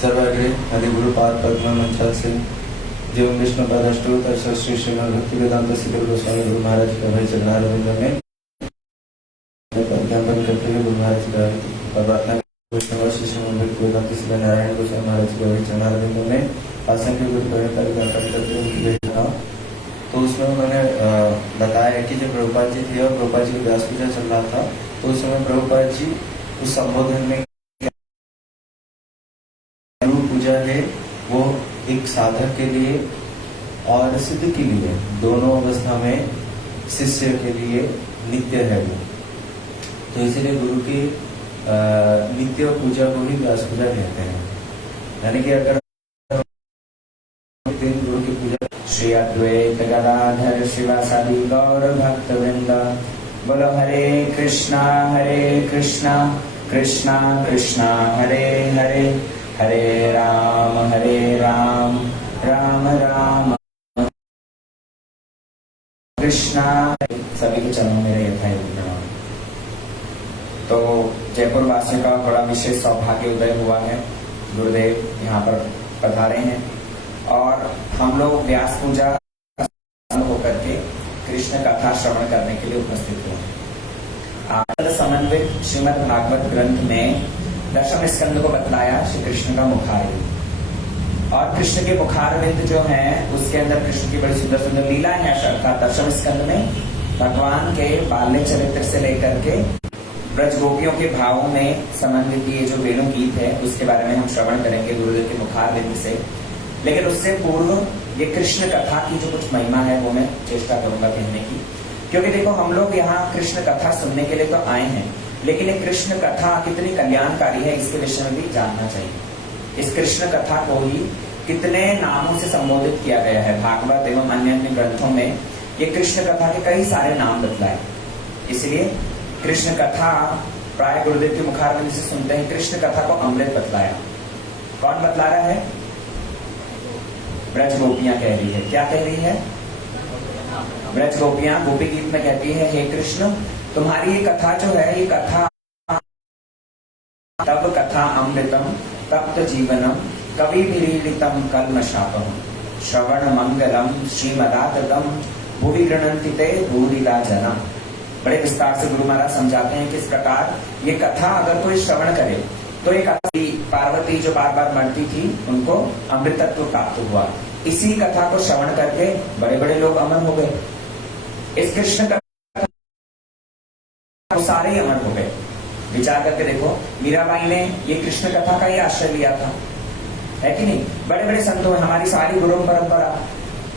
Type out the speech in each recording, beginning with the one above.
सर्वाग्रे आदिगुरु पाद पद्म मंचाल से जीवन विष्णु पादाष्टोत्तर श्री श्रीमद् भक्ति वेदांत श्री गोस्वामी गुरु महाराज का भाई चरणारविंद में ज्ञापन करते हुए गुरु महाराज का प्रार्थना वैष्णव श्री श्रीमद् भक्ति वेदांत श्री नारायण गोस्वामी महाराज के भाई चरणारविंद में असंख्य गुरु का ज्ञापन करते हुए उनकी भेजना। तो उसमें उन्होंने बताया कि जब प्रभुपाद जी थे और प्रभुपाद जी की व्यास पूजा चल रहा था, तो उस समय प्रभुपाद जी उस संबोधन में गुरु पूजा है वो एक साधक के लिए और सिद्ध के लिए दोनों अवस्था में शिष्य के लिए नित्य है वो। तो इसीलिए गुरु की नित्य पूजा को ही व्यास पूजा कहते हैं। यानी कि अगर दिन गुरु की पूजा श्री अद्वैत गदाधर शिवासादि गौर भक्त वृंद बोलो हरे कृष्णा कृष्णा कृष्णा हरे हरे हरे राम राम राम कृष्णा। सभी के चरणों में यथायोग्य प्रणाम। तो जयपुर वासियों का बड़ा विशेष सौभाग्य उदय हुआ है। गुरुदेव यहाँ पर पधारे हैं और हम लोग व्यास पूजा होकर के कृष्ण कथा श्रवण करने के लिए उपस्थित हुए। आनंद समन्वित श्रीमद् भागवत ग्रंथ में दशम स्कंद को बतलाया श्री कृष्ण का मुखारविंद, और कृष्ण के मुखारविंद जो है उसके अंदर कृष्ण की बड़ी सुंदर सुंदर लीलाएं हैं। अर्थात दशम स्कंद में भगवान के बाल्य चरित्र से लेकर के ब्रज गोपियों के भावों में संबंधित ये जो वेणु गीत है उसके बारे में हम श्रवण करेंगे गुरुदेव के मुखारविंद से। लेकिन उससे पूर्व ये कृष्ण कथा की जो कुछ महिमा है वो मैं चेष्टा करूंगा कहने की, क्योंकि देखो हम लोग यहाँ कृष्ण कथा सुनने के लिए तो आए हैं, लेकिन ये कृष्ण कथा कितनी कल्याणकारी है इसके विषय में भी जानना चाहिए। इस कृष्ण कथा को ही कितने नामों से संबोधित किया गया है। भागवत एवं अन्य अन्य ग्रंथों में ये कृष्ण कथा के कई सारे नाम बतलाए। इसलिए कृष्ण कथा प्राय गुरुदेव के मुखारविंद से सुनते हैं। कृष्ण कथा को अमृत बतलाया। कौन बतला रहा है? ब्रज गोपियां कह रही है। क्या कह रही है? ब्रज गोपियां गोपी गीत में कहती है, हे कृष्ण तुम्हारी ये कथा जो है ये कथा तब कथा अमृतम तप्त जीवनम कवि विरीडितम कल्मषापम श्रवण मंगलम श्रीमदाततम भुवि गृणन्ति ते भूरिदा जना। बड़े विस्तार से गुरु महाराज समझाते हैं कि इस प्रकार ये कथा अगर कोई श्रवण करे तो एक पार्वती जो बार बार मरती थी उनको अमृतत्व प्राप्त हुआ। इसी कथा को श्रवण करके बड़े बड़े लोग अमर हो गए। इस कृष्ण कथा सारे अमर हो गए। विचार करके देखो, मीराबाई ने ये कृष्ण कथा का ही आश्रय लिया था, है कि नहीं? बड़े बड़े संतों में हमारी सारी गुरु परंपरा,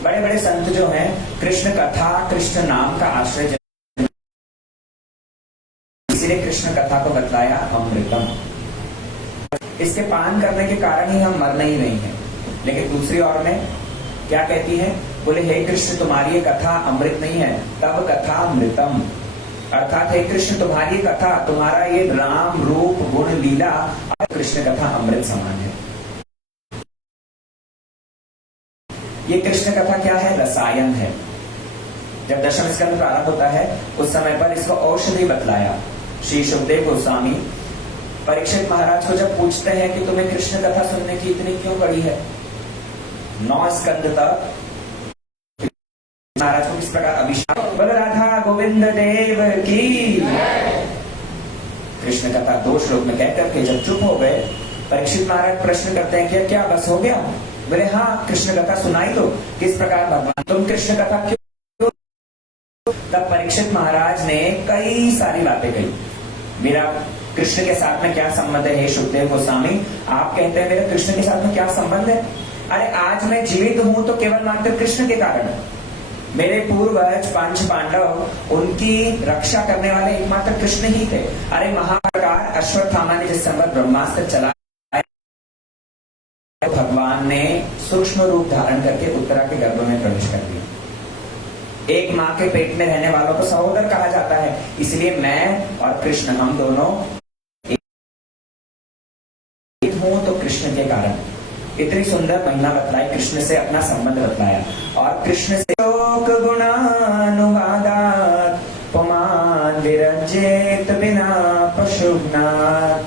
बड़े बड़े संत जो हैं कृष्ण कथा कृष्ण नाम का आश्रय, इसलिए कृष्ण कथा को बतलाया अमृतम। इसके पान करने के कारण ही हम मर नहीं रहे हैं। लेकिन दूसरी ओर में क्या कहती है? बोले हे कृष्ण तुम्हारी ये कथा अमृत नहीं है, तब कथा अमृतम। अर्थात हे कृष्ण तुम्हारी कथा, तुम्हारा ये राम रूप गुण लीला कृष्ण कथा अमृत समान है। ये कृष्ण कथा क्या है? रसायन है। जब दशम स्कंद प्रारंभ होता है उस समय पर इसको औषधि बतलाया। श्री सुखदेव गोस्वामी परीक्षित महाराज को जब पूछते हैं कि तुम्हें कृष्ण कथा सुनने की इतनी क्यों पड़ी है, 9 स्कंद तक महाराज को किस प्रकार अभिषेक। बोल राधा गोविंद देव की। कृष्ण कथा 2 श्लोक में कह करके जब चुप हो गए, परीक्षित महाराज प्रश्न करते हैं कि क्या बस हो गया? बोले हाँ, कृष्ण कथा सुनाई दो, किस प्रकार भगवान तुम कृष्ण कथा क्यों। तब परीक्षित महाराज ने कई सारी बातें कही। मेरा कृष्ण के साथ में क्या संबंध है? हे सुखदेव गोस्वामी आप कहते हैं मेरे कृष्ण के साथ में क्या संबंध है? अरे आज मैं जीवित हूं तो केवल मात्र कृष्ण के कारण। मेरे पूर्वज 5 पांडव उनकी रक्षा करने वाले एकमात्र कृष्ण ही थे। अरे महाप्रकार अश्वत्थामा ने जिस समय ब्रह्मास्त्र चला, भगवान ने सूक्ष्म रूप धारण करके उत्तरा के गर्भ में प्रवेश कर दिया। एक माँ के पेट में रहने वालों को सहोदर कहा जाता है। इसलिए मैं और कृष्ण हम दोनों एक हूं तो कृष्ण के कारण। इतनी सुंदर महिमा बतलाई, कृष्ण से अपना संबंध बतलाया। और कृष्ण से लोक गुणानुवादात पुमान विरजेत बिना पशुनाथ।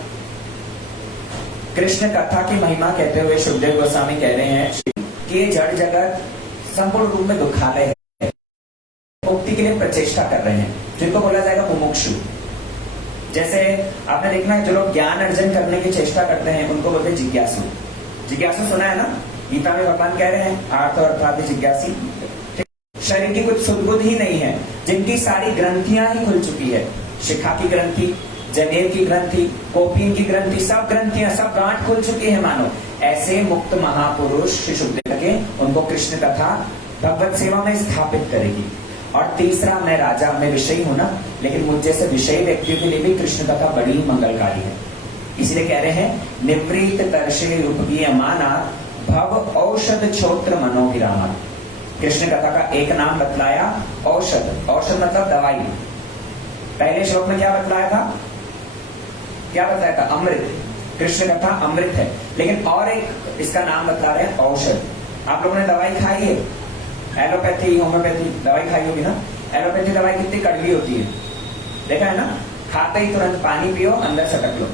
कृष्ण कथा की महिमा कहते हुए सुखदेव गोस्वामी कह रहे हैं कि ये जड़ जगत संपूर्ण रूप में दुखालय है, मुक्ति के लिए प्रचेष्टा कर रहे हैं, जिनको बोला जाएगा मुमुक्षु। जैसे आपने देखना है, जो लोग ज्ञान अर्जन करने की चेष्टा करते हैं उनको बोलते हैं जिज्ञासु। जिज्ञासु सुना है ना, गीता में भगवान कह रहे हैं आर्थ और अर्थात जिज्ञासी, शरीर की कुछ सुदबुद ही नहीं है, जिनकी सारी ग्रंथियां ही खुल चुकी है, शिखा की ग्रंथि, जनेर की ग्रंथि, कोपीन की ग्रंथि, सब ग्रंथियां, सब गांठ खुल चुकी है मानो। ऐसे मुक्त महापुरुष श्री सुखदेव के, उनको कृष्ण कथा भगवत सेवा में स्थापित करेगी। और तीसरा, मैं राजा, मैं विषयी हूं ना, लेकिन मुझ जैसे विषयी व्यक्तियों के लिए भी कृष्ण कथा बड़ी मंगलकारी है। इसलिए कह रहे हैं निवृत्त तरशे उपगीयमाना भव औषध छोत्र मनोभिरामा। कृष्ण कथा का एक नाम बतलाया औषध। औषध मतलब दवाई। पहले श्लोक में क्या बतलाया था? क्या बताया था? अमृत। कृष्ण कथा अमृत है, लेकिन और एक इसका नाम बता रहे हैं औषध। आप लोगों ने दवाई खाई है, एलोपैथी होम्योपैथी दवाई खाई होगी ना। एलोपैथी दवाई कितनी कड़वी होती है, देखा है ना? खाते ही तुरंत पानी पियो, अंदर सटक लो।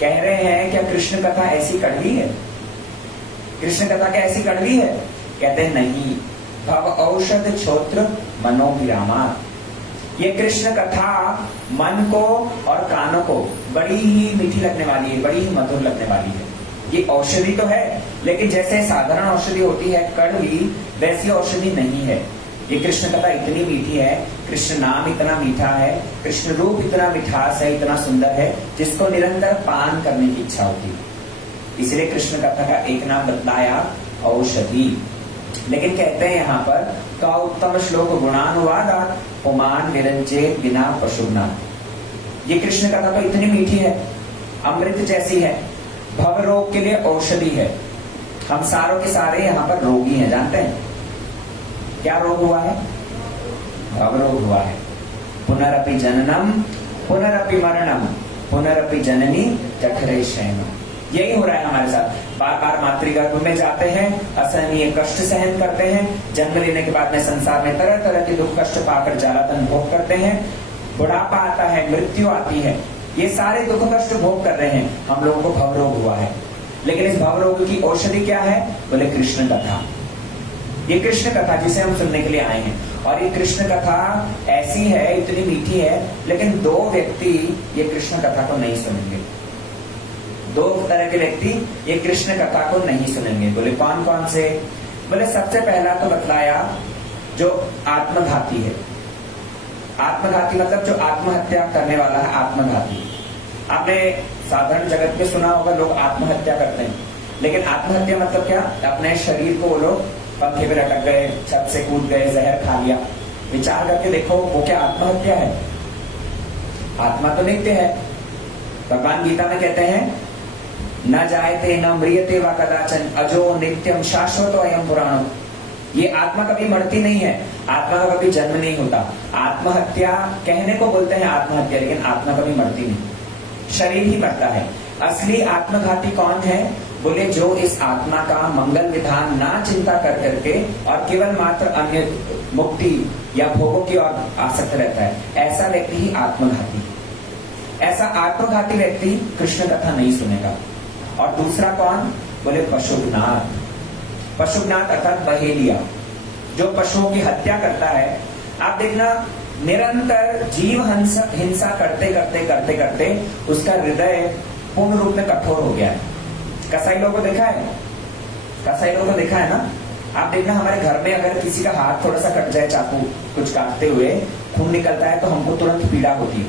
कह रहे हैं क्या कृष्ण कथा ऐसी कड़वी है? कृष्ण कथा क्या ऐसी कड़वी है? कहते हैं नहीं, भव औषध छोत्र मनोभिरामा। ये कृष्ण कथा मन को और कानों को बड़ी ही मीठी लगने वाली है, बड़ी ही मधुर लगने वाली है। ये औषधि तो है, लेकिन जैसे साधारण औषधि होती है कड़वी, वैसी औषधि नहीं है। ये कृष्ण कथा इतनी मीठी है, कृष्ण नाम इतना मीठा है, कृष्ण रूप इतना मिठास है, इतना सुंदर है, जिसको निरंतर पान करने की इच्छा होती है। इसलिए कृष्ण कथा का एक नाम बतलाया औषधि। लेकिन कहते हैं यहाँ पर का उत्तम श्लोक गुणानुवादात पुमान निरंजे बिना पशुना। ये कृष्ण कथा तो इतनी मीठी है, अमृत जैसी है, भव रोग के लिए औषधि है। हम सारों के सारे यहाँ पर रोगी हैं, जानते हैं क्या रोग हुआ है? भव रोग हुआ है। पुनरपि जननम पुनरपि मरणम पुनरपि जननी जठरे शयनम। यही हो रहा है हमारे साथ। बार बार मातृगर्भ में जाते हैं, असहनीय कष्ट सहन करते हैं, जन्म लेने के बाद में संसार में तरह तरह के दुख कष्ट पाकर जालातन भोग करते हैं, बुढ़ापा आता है, मृत्यु आती है, ये सारे दुख कष्ट भोग कर रहे हैं। हम लोगों को भव रोग हुआ है, लेकिन इस भव रोग की औषधि क्या है? बोले कृष्ण कथा। ये कृष्ण कथा जिसे हम सुनने के लिए आए हैं, और ये कृष्ण कथा ऐसी है, इतनी मीठी है, लेकिन दो व्यक्ति ये कृष्ण कथा को नहीं सुनेंगे। दो तरह के व्यक्ति ये कृष्ण कथा को नहीं सुनेंगे। बोले कौन कौन से? बोले सबसे पहला तो बतलाया जो आत्मघाती है। आत्मघाती मतलब जो आत्महत्या करने वाला है, आत्मघाती। आपने साधारण जगत में सुना होगा लोग आत्महत्या करते हैं, लेकिन आत्महत्या मतलब क्या? अपने शरीर को वो लोग पंखे पे लटक गए, छत से कूद गए, जहर खा लिया। विचार करके देखो वो क्या आत्महत्या है? आत्मा तो नित्य है। भगवान गीता में कहते हैं न जायते न म्रियते वा कदाचन अजो नित्यम शाश्वतो अयम पुराणो। ये आत्मा कभी मरती नहीं है, आत्मा का कभी जन्म नहीं होता। आत्महत्या कहने को बोलते हैं आत्महत्या, लेकिन आत्मा कभी मरती नहीं, शरीर ही मरता है। असली आत्मघाती कौन है? बोले जो इस आत्मा का मंगल विधान ना चिंता कर करके और केवल मात्र अन्य मुक्ति या भोगों की ओर आसक्त रहता है, ऐसा व्यक्ति ही आत्मघाती। ऐसा आत्मघाती व्यक्ति कृष्ण कथा नहीं सुनेगा। और दूसरा कौन? बोले पशुनाथ। पशुनाथ अर्थात बहेलिया, जो पशुओं की हत्या करता है। आप देखना निरंतर जीव हिंसा करते करते करते करते उसका हृदय पूर्ण रूप में कठोर हो गया है। कसाई लोगों को देखा है? कसाई लोगों को देखा है ना? आप देखना हमारे घर में अगर किसी का हाथ थोड़ा सा कट जाए, चाकू कुछ काटते हुए खून निकलता है, तो हमको तुरंत पीड़ा होती है।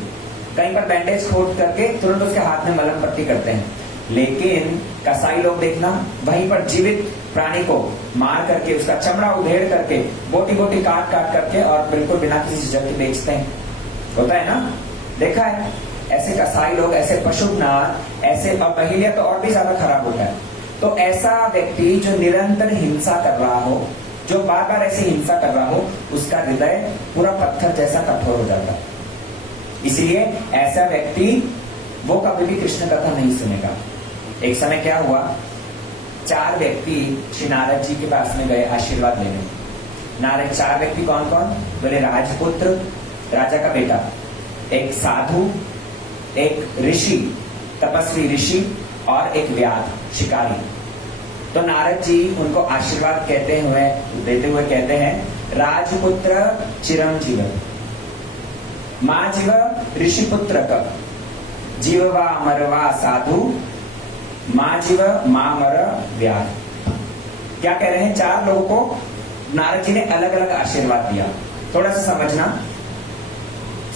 कहीं पर बैंडेज खोद करके तुरंत उसके हाथ में मलहम पट्टी करते हैं। लेकिन कसाई लोग देखना वहीं पर जीवित प्राणी को मार करके उसका चमड़ा उधेड़ करके बोटी बोटी काट काट करके और बिल्कुल बिना किसी झिझक के बेचते हैं। होता है ना? देखा है? ऐसे कसाई लोग, ऐसे पशुनाथ, ऐसे बहेलिया तो और भी ज्यादा खराब होता है। तो ऐसा व्यक्ति जो निरंतर हिंसा कर रहा हो, जो बार बार ऐसी हिंसा कर रहा हो, उसका हृदय पूरा पत्थर जैसा कठोर हो जाता है। इसलिए ऐसा व्यक्ति वो कभी भी कृष्ण कथा नहीं सुनेगा। एक समय क्या हुआ, 4 व्यक्ति श्री नारद जी के पास में गए आशीर्वाद लेने। नारद 4 व्यक्ति कौन कौन? बोले राजपुत्र, राजा का बेटा, एक साधु, एक ऋषि, तपस्वी ऋषि, और एक व्याध शिकारी। तो नारद जी उनको आशीर्वाद देते हुए कहते हैं, राजपुत्र चिरंजीव, माँ जीव ऋषिपुत्र क, जीववा मरवा साधु, माँ जीव माँ मर व्याध। क्या कह रहे हैं? 4 लोगों को नारद जी ने अलग अलग आशीर्वाद दिया। थोड़ा सा समझना।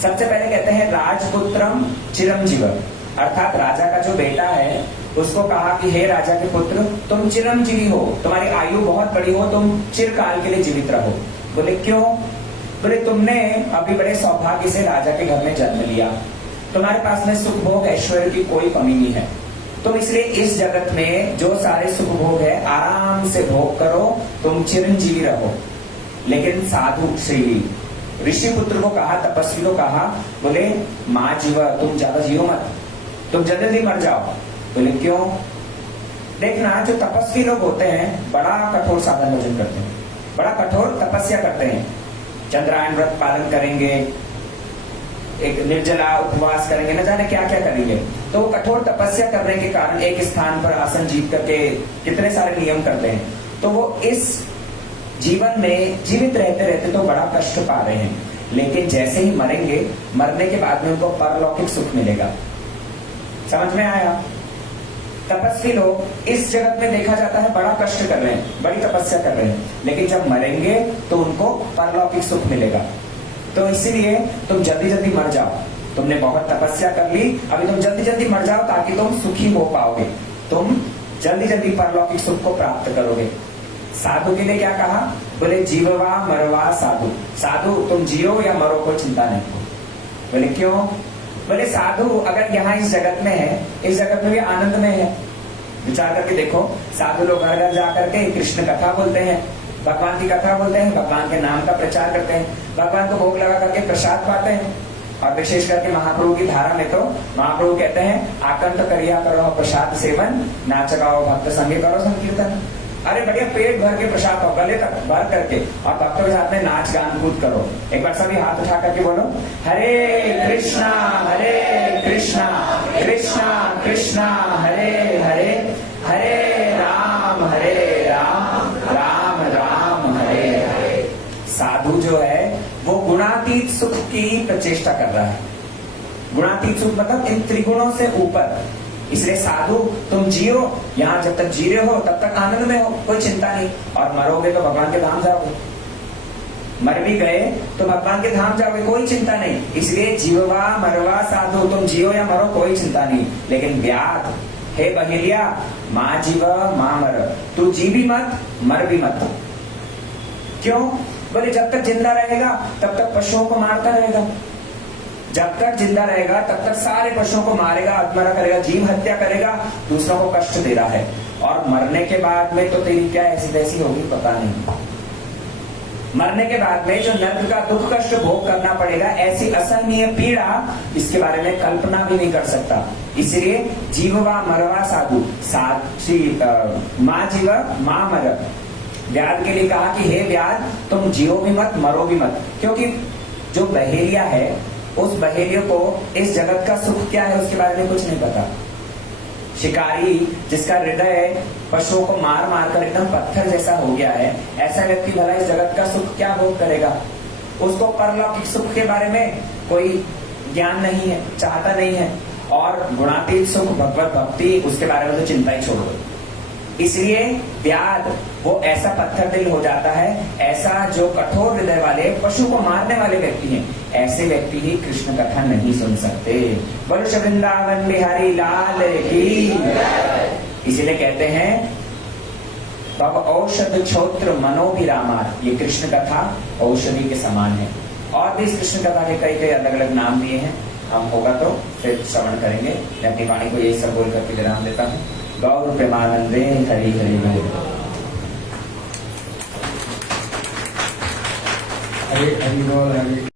सबसे पहले कहते हैं राजपुत्रम चिरंजीव, अर्थात राजा का जो बेटा है उसको कहा कि हे राजा के पुत्र, तुम चिरंजीवी हो, तुम्हारी आयु बहुत बड़ी हो, तुम चिरकाल के लिए जीवित रहो। बोले क्यों? बोले तुमने अभी बड़े सौभाग्य से राजा के घर में जन्म लिया, तुम्हारे पास में सुख भोग ऐश्वर्य की कोई कमी नहीं है, तुम इसलिए इस जगत में जो सारे सुख भोग है आराम से भोग करो, तुम चिरंजीवी रहो। लेकिन साधु श्री ऋषि पुत्र को कहा, तपस्वी को कहा, बोले माँ जीव, तुम ज्यादा जियो मत, तुम जल्दी मर जाओ। बोले क्यों? देखना, जो तपस्वी लोग होते हैं बड़ा कठोर साधन भोजन करते हैं, बड़ा कठोर तपस्या करते हैं, चंद्रायन व्रत पालन करेंगे, एक निर्जला उपवास करेंगे, न जाने क्या क्या करेंगे। तो कठोर तपस्या करने के कारण एक स्थान पर आसन जीत करके कितने सारे नियम करते हैं, तो वो इस जीवन में जीवित रहते रहते तो बड़ा कष्ट पा रहे हैं, लेकिन जैसे ही मरेंगे, मरने के बाद में उनको परलौकिक सुख मिलेगा। समझ में आया? तपस्वी लोग इस जगत में देखा जाता है बड़ा कष्ट कर रहे हैं, बड़ी तपस्या कर रहे हैं, लेकिन जब मरेंगे तो उनको परलौकिक सुख मिलेगा। तो इसीलिए तुम जल्दी जल्दी मर जाओ, तुमने बहुत तपस्या कर ली, अभी तुम जल्दी जल्दी मर जाओ ताकि तुम सुखी हो पाओगे, तुम जल्दी जल्दी परलौकिक सुख को प्राप्त करोगे। साधु के लिए क्या कहा? बोले जीववा मरवा साधु, साधु तुम जियो या मरो कोई चिंता नहीं। बोले क्यों? बोले साधु अगर यहाँ इस जगत में है, इस जगत में भी आनंद में है। विचार करके देखो, साधु लोग घर घर जाकर के कृष्ण कथा बोलते हैं, भगवान की कथा बोलते हैं, भगवान के नाम का प्रचार करते हैं, भगवान को भोग लगा करके प्रसाद पाते हैं। और विशेष करके महाप्रभु की धारा में तो महाप्रभु कहते हैं, आकंठ करिया करो प्रसाद सेवन, नाच गाओ भक्त संगे करो संकीर्तन। अरे बढ़िया पेट भर के प्रसाद हो, गले तक भर करके, और भक्तों के साथ में नाच गान कूद करो। एक बार सभी हाथ उठा करके बोलो, हरे कृष्णा कृष्णा कृष्णा हरे हरे, हरे राम राम राम हरे हरे। साधु जो है वो गुणातीत सुख की प्रचेष्टा कर रहा है। गुणातीत सुख मतलब इन त्रिगुणों से ऊपर। इसलिए साधु तुम जियो, यहाँ जब तक जी रहे हो तब तक आनंद में हो, कोई चिंता नहीं, और मरोगे तो भगवान के धाम जाओगे। मर भी गए तो भगवान के धाम जाओगे, कोई चिंता नहीं। इसलिए जीववा मरवा साधु, तुम जियो या मरो कोई चिंता नहीं। लेकिन व्याध, हे बहेलिया, माँ जीव माँ मर, तू जी भी मत मर भी मत। क्यों? बोले जब तक जिंदा रहेगा तब तक पशुओं को मारता रहेगा, जब तक जिंदा रहेगा तब तक सारे पशुओं को मारेगा, आत्महत्या करेगा, जीव हत्या करेगा, दूसरों को कष्ट दे रहा है। और मरने के बाद में तो तेरी क्या ऐसी तैसी होगी पता नहीं। मरने के बाद में जो नरक का दुख कष्ट भोग करना पड़ेगा, ऐसी असहनीय पीड़ा, इसके बारे में कल्पना भी नहीं कर सकता। इसलिए जीववा मरवा साधु, माँ जीव माँ मर। व्याध के लिए कहा कि हे व्याध, तुम जियो भी मत मरो भी मत, क्योंकि जो बहेलिया है उस बहेलियों को इस जगत का सुख क्या है उसके बारे में कुछ नहीं पता। शिकारी जिसका हृदय पशुओं को मार मार कर एकदम पत्थर जैसा हो गया है, ऐसा व्यक्ति भला इस जगत का सुख क्या भोग करेगा? उसको परलौकिक सुख के बारे में कोई ज्ञान नहीं है, चाहता नहीं है, और गुणातीत सुख भगवत भक्ति उसके बारे में तो चिंता ही छोड़ दो। इसलिए व्याध वो ऐसा पत्थर दिल हो जाता है, ऐसा जो कठोर हृदय वाले पशु को मारने वाले व्यक्ति हैं, ऐसे व्यक्ति ही कृष्ण कथा नहीं सुन सकते। बोलो वृंदावन बिहारी लाल की। इसीलिए कहते हैं तब औषध छोत्र मनोभिरामार, ये कृष्ण कथा औषधि के समान है। और भी इस कृष्ण कथा के कई कई अलग अलग नाम दिए हैं, हम होगा तो फिर श्रवण करेंगे। मैं अपनी वाणी को यही सब बोल करके विराम देता हूँ। गौर प्रेमानंदे हरि हरि हरे हरि बोल हरि।